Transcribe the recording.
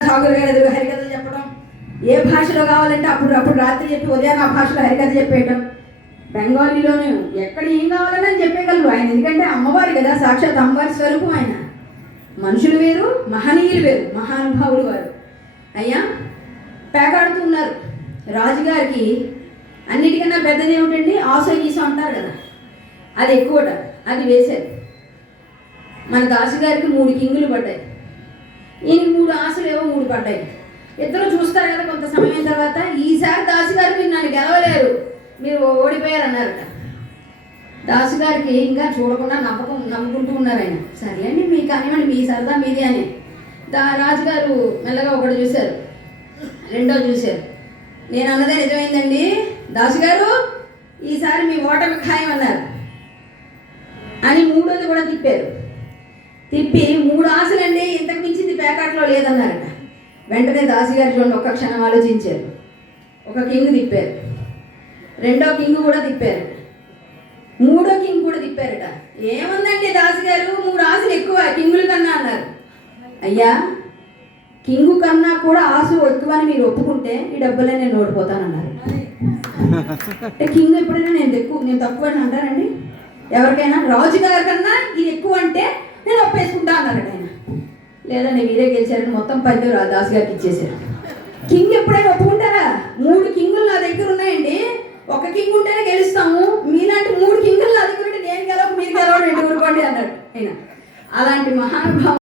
ఠాగూర్ గారు ఎదురు హరికథ చెప్పడం, ఏ భాషలో కావాలంటే అప్పుడు రాత్రి చెప్పి ఉదయం ఆ భాషలో హరికథ చెప్పేయటం. బెంగాలీలోనే ఎక్కడ ఏం కావాలని చెప్పేయగలరు ఆయన, ఎందుకంటే అమ్మవారు కదా, సాక్షాత్ అమ్మవారి స్వరూపం ఆయన. మనుషులు వేరు, మహనీయులు వేరు, మహానుభావులు వారు. అయ్యా పేకాడుతూ ఉన్నారు. రాజుగారికి అన్నిటికన్నా పెద్దది ఏమిటండి, ఆసో గీసో అంటారు కదా, అది ఎక్కువట. అది వేశారు. మన దాసుగారికి 3 కింగులు పడ్డాయి, ఈయనకి 3 ఆశలు ఏవో 3 పడ్డాయి. ఇద్దరు చూస్తారు కదా కొంత సమయం తర్వాత, ఈసారి దాసుగారు మీరు నన్ను గెలవలేరు, మీరు ఓడిపోయారు అన్నారట. దాసుగారికి ఇంకా చూడకుండా నమ్ముకుంటూ ఉన్నారు ఆయన. సర్లేండి మీకు కానివ్వండి, మీ సరదా మీది అని. రాజుగారు మెల్లగా ఒకటి చూశారు, రెండో చూశారు. నేను అన్నదే నిజమైందండి దాసుగారు, ఈసారి మీ ఓటమి ఖాయం అన్నారు అని మూడోది కూడా తిప్పారు. తిప్పి 3 ఆశలండి, ఇంతకు మించింది పేకాట్లో లేదన్నారట. వెంటనే దాసిగారు చూడండి ఒక్క క్షణం ఆలోచించారు. ఒక కింగ్ తిప్పారు, రెండో కింగ్ కూడా తిప్పారు, మూడో కింగ్ కూడా తిప్పారట. ఏముందండి దాసిగారు, 3 ఆశలు ఎక్కువ కింగుల కన్నా అన్నారు. అయ్యా కింగు కన్నా కూడా ఆశ ఎక్కువ అని మీరు ఒప్పుకుంటే ఈ డబ్బులే నేను ఓడిపోతానన్నారు. అంటే కింగ్ ఎప్పుడైనా నేను తక్కువ అని అంటానండి ఎవరికైనా? రాజుగారి కన్నా ఇది ఎక్కువ అంటే నేను ఒప్పేసుకుంటా అన్నారట ఆయన. లేదండి మీరే గెలిచారని మొత్తం 10 దాసు గారికి ఇచ్చేసారు. కింగ్ ఎప్పుడైనా ఒప్పుకుంటారా? 3 కింగులు నా దగ్గర ఉన్నాయండి, ఒక కింగ్ ఉంటేనే గెలుస్తాము, మీలాంటి 3 కింగులు నా దగ్గర ఉంటే నేను గెలవ మీరు గెలవండి ఊరుకోండి అన్నాడు ఆయన. అలాంటి మహానుభావం